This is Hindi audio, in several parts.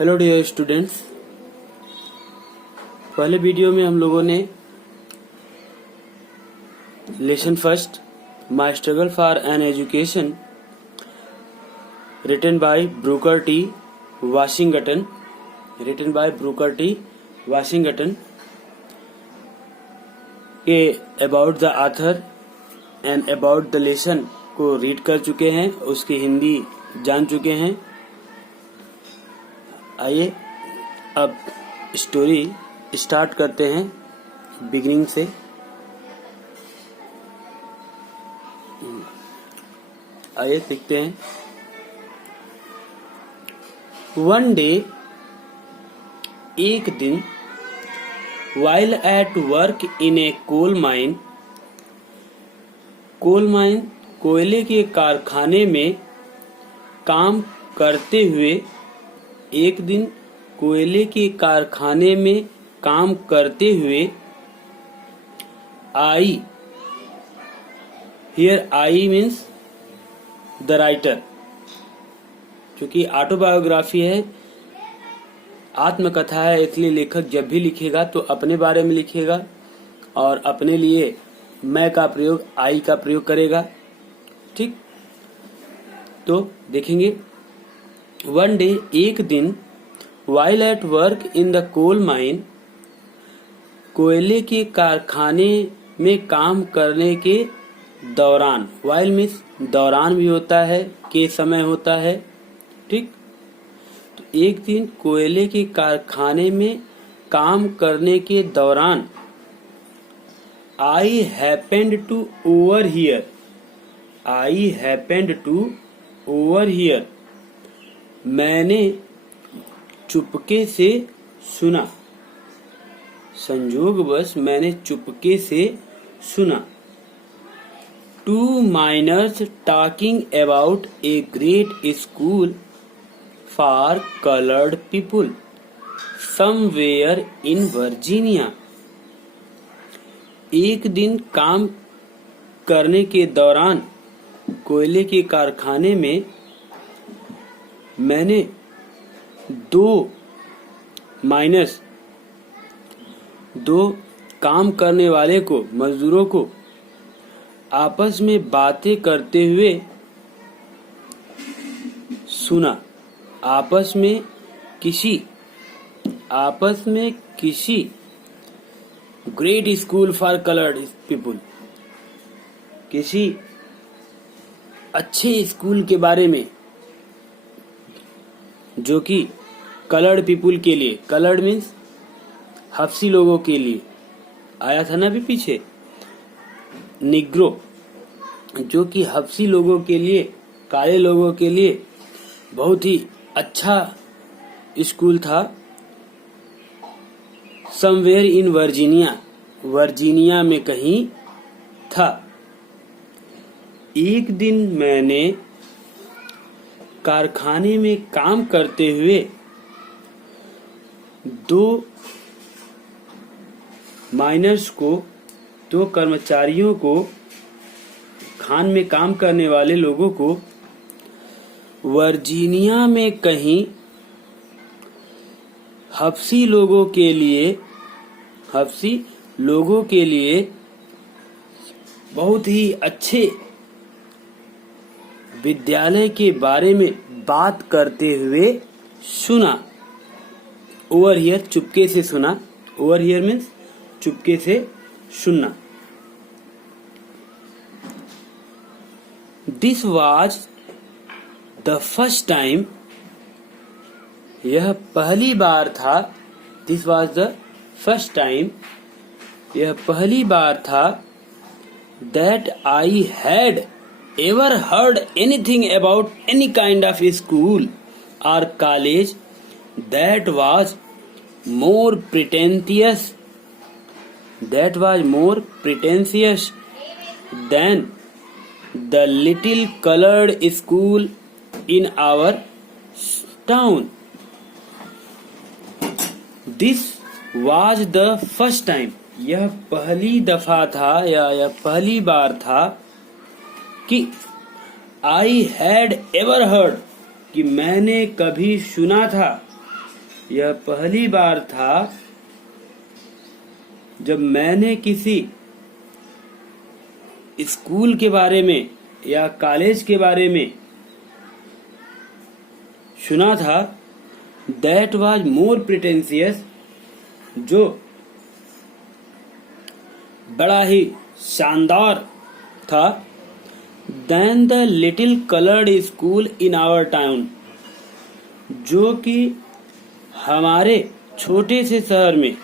Hello dear students. पहले वीडियो में हम लोगों ने lesson first my struggle for an education written by Booker T Washington के about the author and about the lesson को रीड कर चुके हैं, उसकी हिंदी जान चुके हैं। आइए अब स्टोरी स्टार्ट करते हैं बिगिनिंग से। आइए देखते हैं। वन डे, एक दिन, while at work in a coal mine, कोयले के कारखाने में काम करते हुए, एक दिन कोयले के कारखाने में काम करते हुए, आई, here I means the writer, क्योंकि ऑटोबायोग्राफी है, आत्मकथा है, इसलिए लेखक जब भी लिखेगा तो अपने बारे में लिखेगा और अपने लिए मैं का प्रयोग, आई का प्रयोग करेगा। ठीक, तो देखेंगे। वन डे, एक दिन, while at work in the coal mine, कोयले के कारखाने में काम करने के दौरान, while मीन्स दौरान भी होता है, के समय होता है। ठीक, तो एक दिन कोयले के कारखाने में काम करने के दौरान I happened to overhear, मैंने चुपके से सुना, संयोगवश मैंने चुपके से सुना। Two miners talking about a great school for colored people somewhere in Virginia, एक दिन काम करने के दौरान कोयले के कारखाने में मैंने दो काम करने वाले को, मजदूरों को आपस में बातें करते हुए सुना। आपस में किसी great school for coloured people, किसी अच्छे स्कूल के बारे में जो कि कलर्ड पीपुल के लिए, कलर्ड मीन्स हफ्सी लोगों के लिए, आया था ना अभी पीछे, निग्रो, जो कि हफ्सी लोगों के लिए, काले लोगों के लिए बहुत ही अच्छा स्कूल था। समवेयर इन वर्जीनिया में कहीं था। एक दिन मैंने कारखाने में काम करते हुए दो माइनर्स को, दो कर्मचारियों को, खान में काम करने वाले लोगों को वर्जीनिया में कहीं हफ्सी लोगों के लिए बहुत ही अच्छे विद्यालय के बारे में बात करते हुए सुना। ओवरहियर, चुपके से सुना। ओवरहियर मीन्स चुपके से सुनना। This was the first time, यह पहली बार था। This was the first time, यह पहली बार था। That I had ever heard anything about any kind of school और college that was more pretentious than the little coloured school in our town. This was the first time, यह पहली दफा था या यह पहली बार था कि आई हैड एवर हर्ड, कि मैंने कभी सुना था, यह पहली बार था जब मैंने किसी स्कूल के बारे में या कॉलेज के बारे में सुना था that was more pretentious, जो बड़ा ही शानदार था, than the little colored school in our town, जो कि हमारे छोटे से शहर में,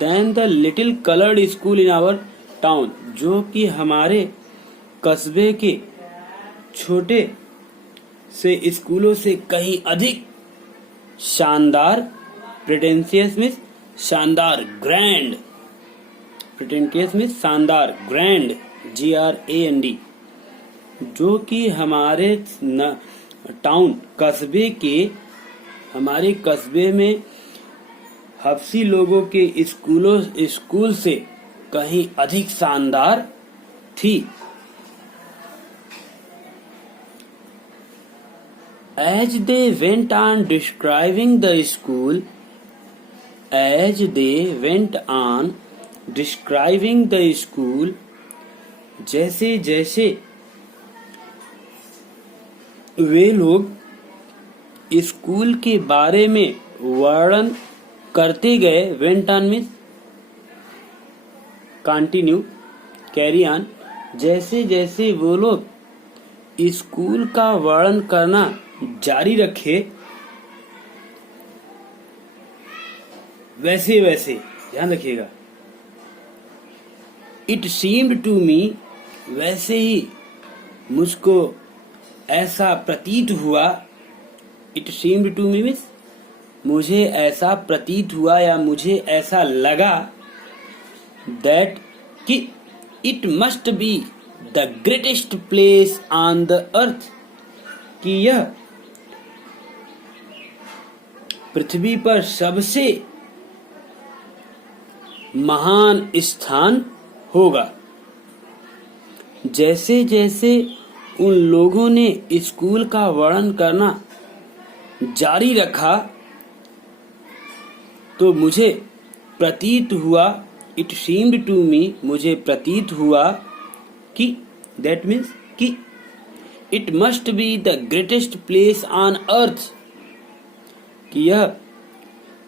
than the little colored school in our town, जो कि हमारे कस्बे के छोटे से स्कूलों से कहीं अधिक शानदार। प्रेटेंशियस मीन्स शानदार, ग्रैंड। प्रेटेंशियस मीन्स शानदार, ग्रैंड, GRAND, जो कि हमारे टाउन, कस्बे के, हमारे कस्बे में हफ्सी लोगों के स्कूल से कहीं अधिक शानदार थी। As they went on describing the school, जैसे जैसे वे लोग स्कूल के बारे में वर्णन करते गए, went on means continue, carry on, जैसे जैसे वो लोग स्कूल का वर्णन करना जारी रखे, वैसे वैसे, ध्यान रखिएगा, इट सीम्ड टू मी, वैसे ही मुझको ऐसा प्रतीत हुआ, it seemed to me means मुझे ऐसा प्रतीत हुआ या मुझे ऐसा लगा, दैट कि it must be the greatest place on the earth, कि यह पृथ्वी पर सबसे महान स्थान होगा। जैसे जैसे उन लोगों ने स्कूल का वर्णन करना जारी रखा तो मुझे प्रतीत हुआ, इट सीम्ड टू मी, मुझे प्रतीत हुआ कि, दैट मीन्स कि, it must be the greatest place on earth, कि यह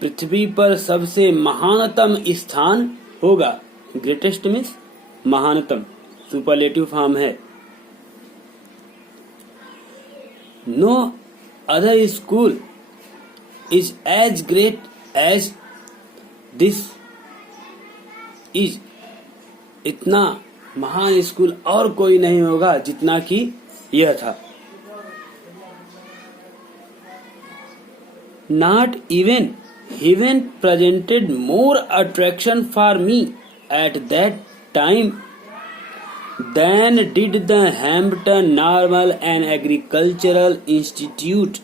पृथ्वी पर सबसे महानतम स्थान होगा। ग्रेटेस्ट मीन्स महानतम, सुपरलेटिव फॉर्म है। No other school is as great as this is, इतना महान स्कूल और कोई नहीं होगा जितना कि यह था। Not even heaven presented more attraction for me at that time than did the Hampton Normal and Agricultural Institute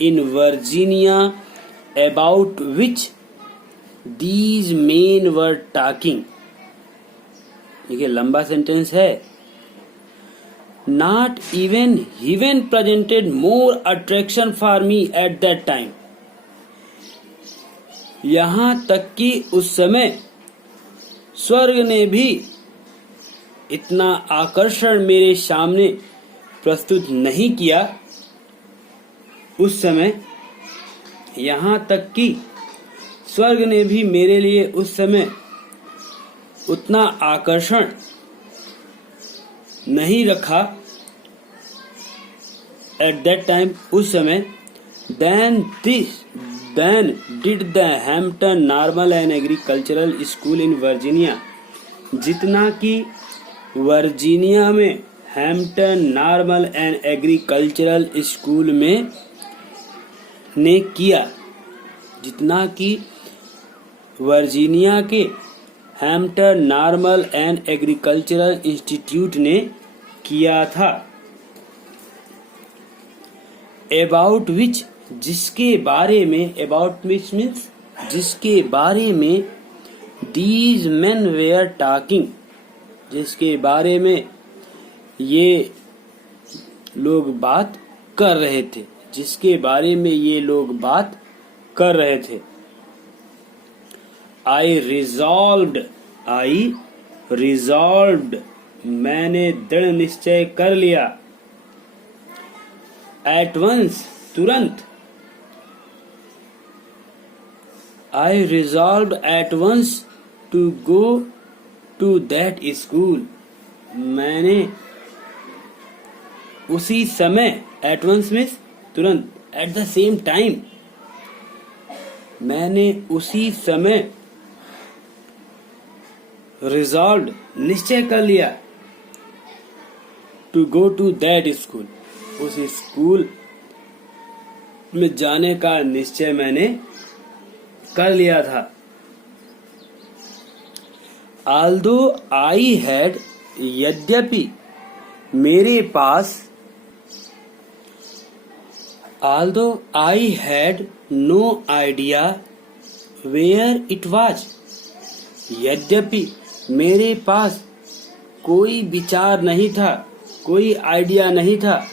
in Virginia, about which these men were talking. देखिए लंबा सेंटेंस है। Not even heaven presented more attraction for me at that time. यहाँ तक कि उस समय स्वर्ग ने भी इतना आकर्षण मेरे सामने प्रस्तुत नहीं किया। उस समय, यहाँ तक कि स्वर्ग ने भी मेरे लिए उस समय उतना आकर्षण नहीं रखा। एट दैट टाइम, उस समय, then did the Hampton Normal and Agricultural School in Virginia, जितना कि वर्जीनिया में Hampton normal and agricultural school में ने किया, जितना कि वर्जीनिया के Hampton normal and agricultural institute ने किया था। अबाउट विच, जिसके बारे में, अबाउट विच मीन्स जिसके बारे में, दीज मेन वेयर टॉकिंग, जिसके बारे में ये लोग बात कर रहे थे, जिसके बारे में ये लोग बात कर रहे थे। I resolved, मैंने दृढ़ निश्चय कर लिया। At once, तुरंत। I resolved at once to go to that school, मैंने उसी समय, at once means तुरंत, at the same time, मैंने उसी समय resolved, निश्चय कर लिया, to go to that school, उस स्कूल में जाने का निश्चय मैंने कर लिया था। Although I had, यद्यपि मेरे पास, although I had no idea where it was, यद्यपि मेरे पास कोई विचार नहीं था, कोई आइडिया नहीं था,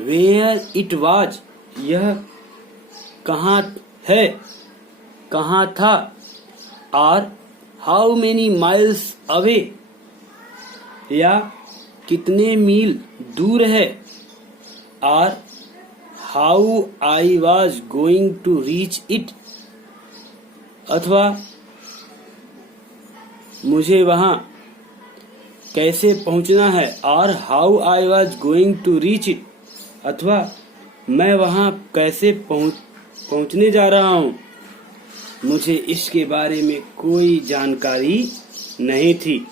where it was, यह कहाँ है, कहाँ था, और how many miles away, या कितने मील दूर है, और how I was going to reach it, अथवा मुझे वहां कैसे पहुंचना है, और how I was going to reach it, अथवा मैं वहां कैसे पहुंचने जा रहा हूं, मुझे इसके बारे में कोई जानकारी नहीं थी।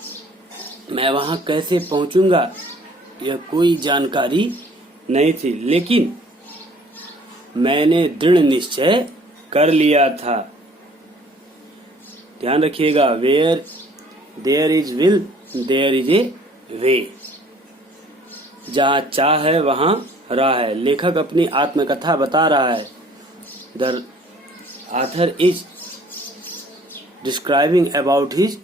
मैं वहां कैसे पहुंचूंगा यह कोई जानकारी नहीं थी, लेकिन मैंने दृढ़ निश्चय कर लिया था। ध्यान रखिएगा, where there is will there is a way, जहाँ चाह है वहां राह है। लेखक अपनी आत्मकथा बता रहा है। The author is describing about his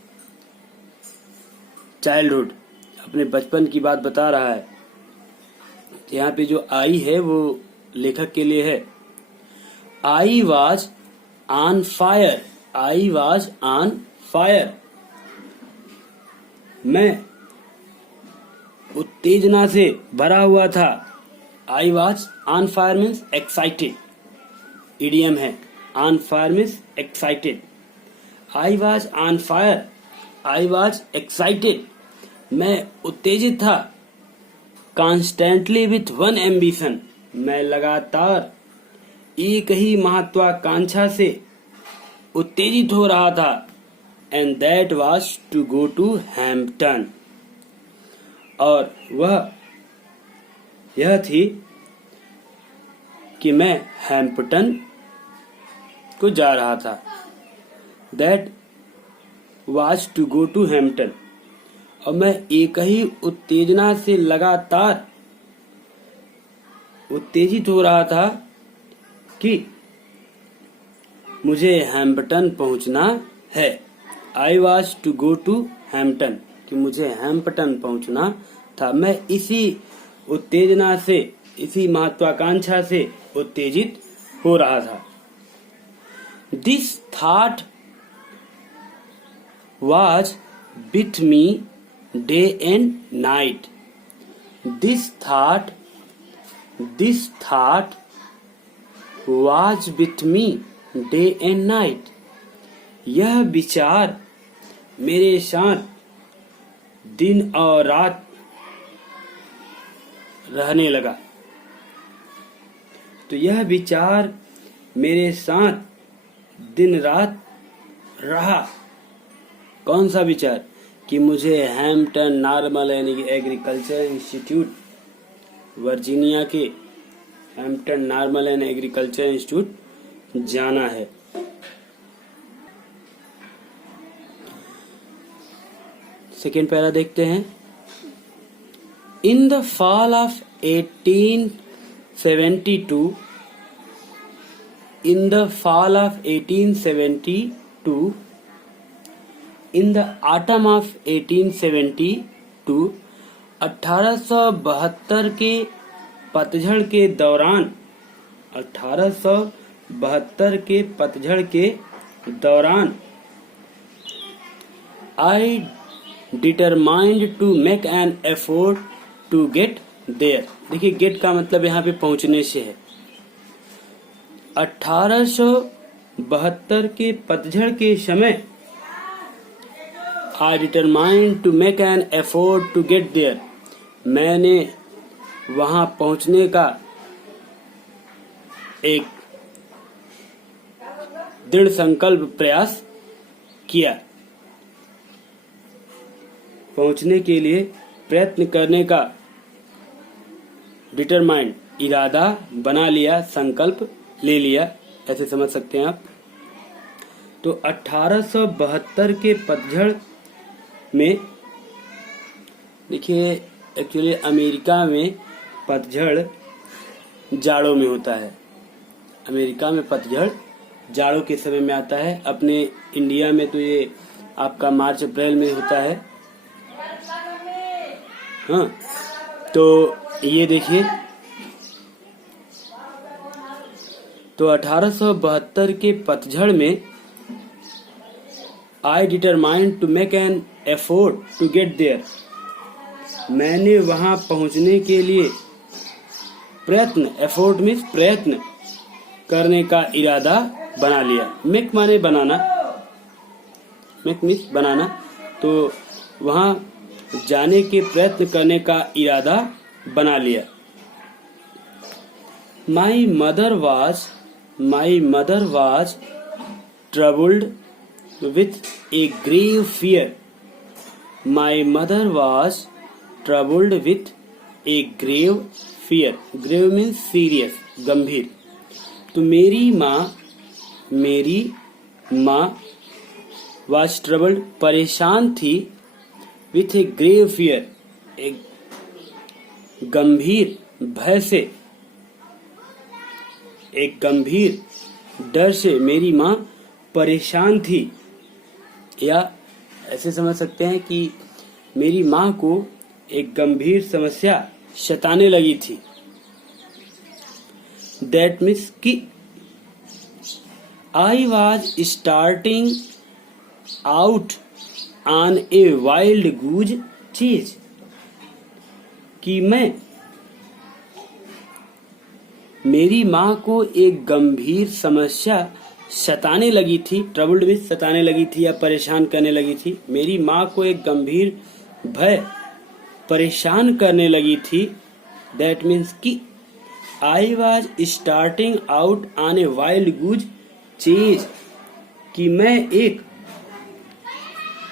childhood, अपने बचपन की बात बता रहा है। यहाँ पे जो आई है वो लेखक के लिए है। I was on fire, I was on fire, मैं उत्तेजना से भरा हुआ था। I was on fire means excited, idiom है। On fire means excited. I was on fire, I was excited, मैं उत्तेजित था। कॉन्स्टेंटली विथ वन एम्बिशन, मैं लगातार एक ही महत्वाकांक्षा से उत्तेजित हो रहा था। And that was to go to Hampton, और वह यह थी कि मैं हैम्पटन को जा रहा था। That was to go to Hampton, और मैं एक ही उत्तेजना से लगातार उत्तेजित हो रहा था कि मुझे हैम्पटन पहुंचना है। I was to go to Hampton, कि मुझे हैम्पटन पहुंचना था। मैं इसी उत्तेजना से, इसी महत्वाकांक्षा से उत्तेजित हो रहा था। This thought was with me day and night, this thought was with me day and night, यह विचार मेरे साथ दिन और रात रहने लगा। तो यह विचार मेरे साथ दिन रात रहा। कौन सा विचार? कि मुझे हैम्पटन नॉर्मल यानी कि एग्रीकल्चर इंस्टीट्यूट, वर्जीनिया के Hampton normal and agriculture institute जाना है। सेकेंड पैरा देखते हैं। In the fall of 1872, in the fall of 1872, in the autumn of 1872, 1872 के पतझड़ के दौरान, 1872 1972 के पतझड़ के दौरान I determined to make an effort to get there. देखिए गेट का मतलब यहाँ पे पहुंचने से है। 1872 के पतझड़ के समय I determined to make an effort to get there, मैंने वहां पहुंचने का एक दृढ़ संकल्प प्रयास किया, पहुंचने के लिए प्रयत्न करने का डिटरमाइंड इरादा बना लिया, संकल्प ले लिया, ऐसे समझ सकते हैं आप। तो 1872 के पतझड़ में देखिए एक्चुअली अमेरिका में पतझड़ जाड़ों में होता है। अमेरिका में पतझड़ जाड़ों के समय में आता है। अपने इंडिया में तो ये आपका मार्च अप्रैल में होता है। हाँ, तो ये देखिए, तो 1872 के पतझड़ में I determined to make an effort to get there, मैंने वहां पहुंचने के लिए प्रयत्न, एफोर्ट मीन्स प्रयत्न करने का इरादा बना लिया। मेक माने बनाना, मेक मीन्स बनाना, तो वहां जाने के प्रयत्न करने का इरादा बना लिया। My mother was troubled with a grave fear. My mother was troubled with a grave fear. Grave means serious, गंभीर। तो मेरी माँ वाज ट्रबल्ड, परेशान थी, विथ ए ग्रेव फियर, एक गंभीर भय से, एक गंभीर डर से मेरी माँ परेशान थी। या ऐसे समझ सकते हैं कि मेरी माँ को एक गंभीर समस्या सताने लगी थी। दैट मीन्स कि I was starting out on a wild goose chase, कि मेरी माँ को एक गंभीर समस्या सताने लगी थी। ट्रबल्ड में सताने लगी थी या परेशान करने लगी थी। मेरी माँ को एक गंभीर भय परेशान करने लगी थी। दैट मीन्स कि I was starting out on a wild goose chase, कि मैं एक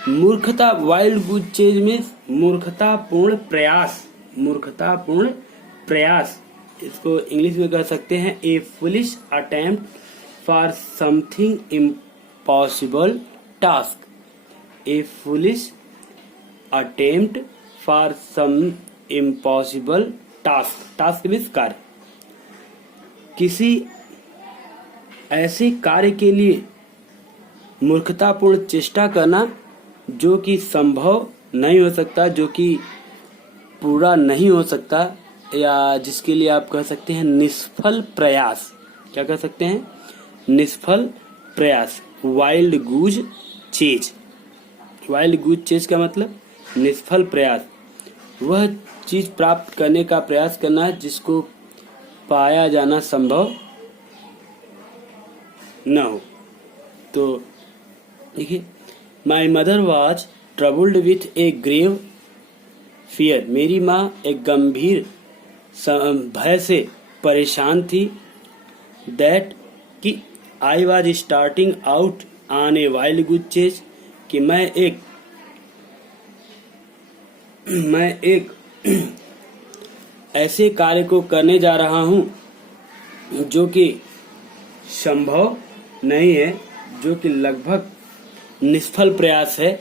मूर्खता, वाइल्ड गूज चेज में मूर्खतापूर्ण प्रयास, मूर्खतापूर्ण प्रयास, इसको इंग्लिश में कह सकते हैं a foolish attempt for something impossible task. A foolish attempt for some impossible task. Task means कार्य, किसी ऐसे कार्य के लिए मूर्खतापूर्ण चेष्टा करना जो कि संभव नहीं हो सकता, जो कि पूरा नहीं हो सकता, या जिसके लिए आप कह सकते हैं निष्फल प्रयास। क्या कह सकते हैं? निष्फल प्रयास। वाइल्ड गूज चेज। वाइल्ड गूज चेज का मतलब निष्फल प्रयास, वह चीज प्राप्त करने का प्रयास करना है जिसको पाया जाना संभव न हो। तो देखिए, my mother was troubled with a grave fear, मेरी माँ एक गंभीर भय से परेशान थी। दैट कि I was starting out on a wild goose chase, कि मैं एक ऐसे कार्य को करने जा रहा हूं जो कि संभव नहीं है, जो कि लगभग निष्फल प्रयास है।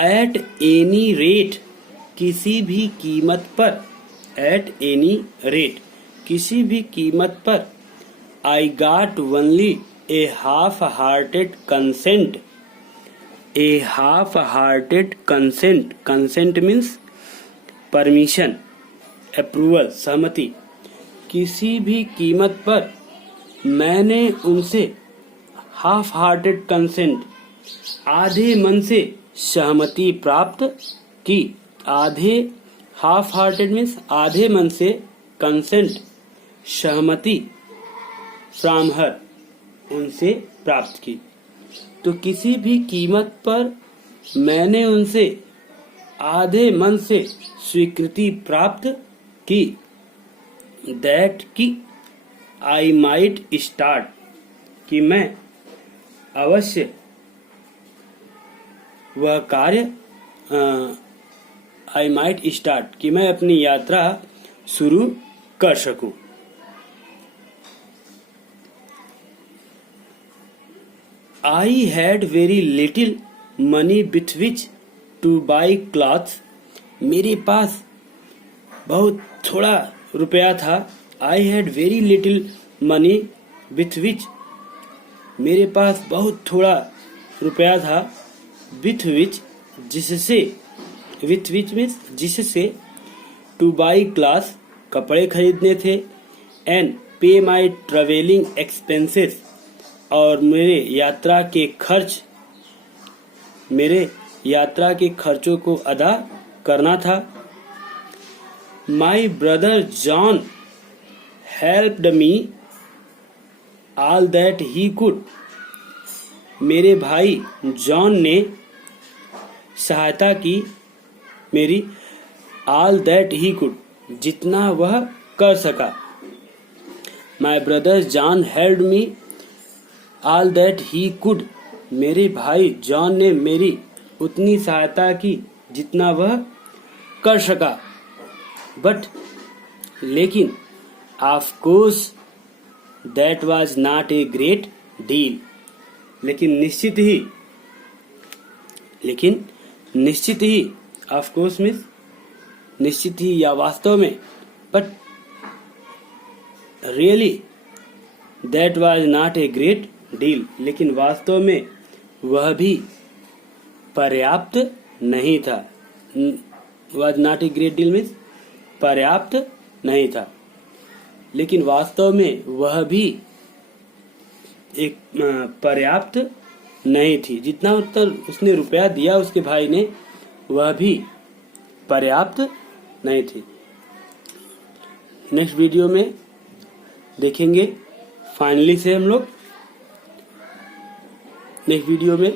एट एनी रेट, किसी भी कीमत पर, एट एनी रेट, किसी भी कीमत पर, I got only A half hearted consent. A half hearted consent, consent means permission, approval, सहमति। किसी भी कीमत पर मैंने उनसे हाफ हार्टेड कंसेंट, आधे मन से सहमति प्राप्त की। आधे हाफ हार्टेड मीन्स आधे मन से, कंसेंट सहमति, फ्रॉम हर उनसे प्राप्त की। तो किसी भी कीमत पर मैंने उनसे आधे मन से स्वीकृति प्राप्त की। दैट की आई माइट स्टार्ट, कि मैं अवश्य वह कार्य, आई माइट स्टार्ट, कि मैं अपनी यात्रा शुरू कर सकूं। I had very little money with which two by clothes, मेरे पास बहुत थोड़ा रुपया था। I had very little money with which, मेरे पास बहुत थोड़ा रुपया था। विथ विच जिससे, विथ विच मीन्स जिससे, टू बाई क्लॉथ्स कपड़े खरीदने थे, एंड पे माई ट्रेवलिंग एक्सपेंसेस और मेरे यात्रा के खर्चों को अदा करना था। My brother John helped me all that he could, मेरे भाई जॉन ने सहायता की मेरी, ऑल दैट ही कुड जितना वह कर सका। My brother John helped me all that he could, मेरे भाई जॉन ने मेरी उतनी सहायता की जितना वह कर सका। बट लेकिन, of course that was not a great deal, लेकिन निश्चित ही, ऑफ कोर्स मीन्स निश्चित ही या वास्तव में, but really that was not a great deal, लेकिन वास्तव में वह भी पर्याप्त नहीं था। Was not a great deal means पर्याप्त नहीं था, लेकिन वास्तव में वह भी एक पर्याप्त नहीं थी। जितना उसने रुपया दिया उसके भाई ने, वह भी पर्याप्त नहीं थी। नेक्स्ट वीडियो में देखेंगे फाइनली से हम लोग नेक्स्ट वीडियो में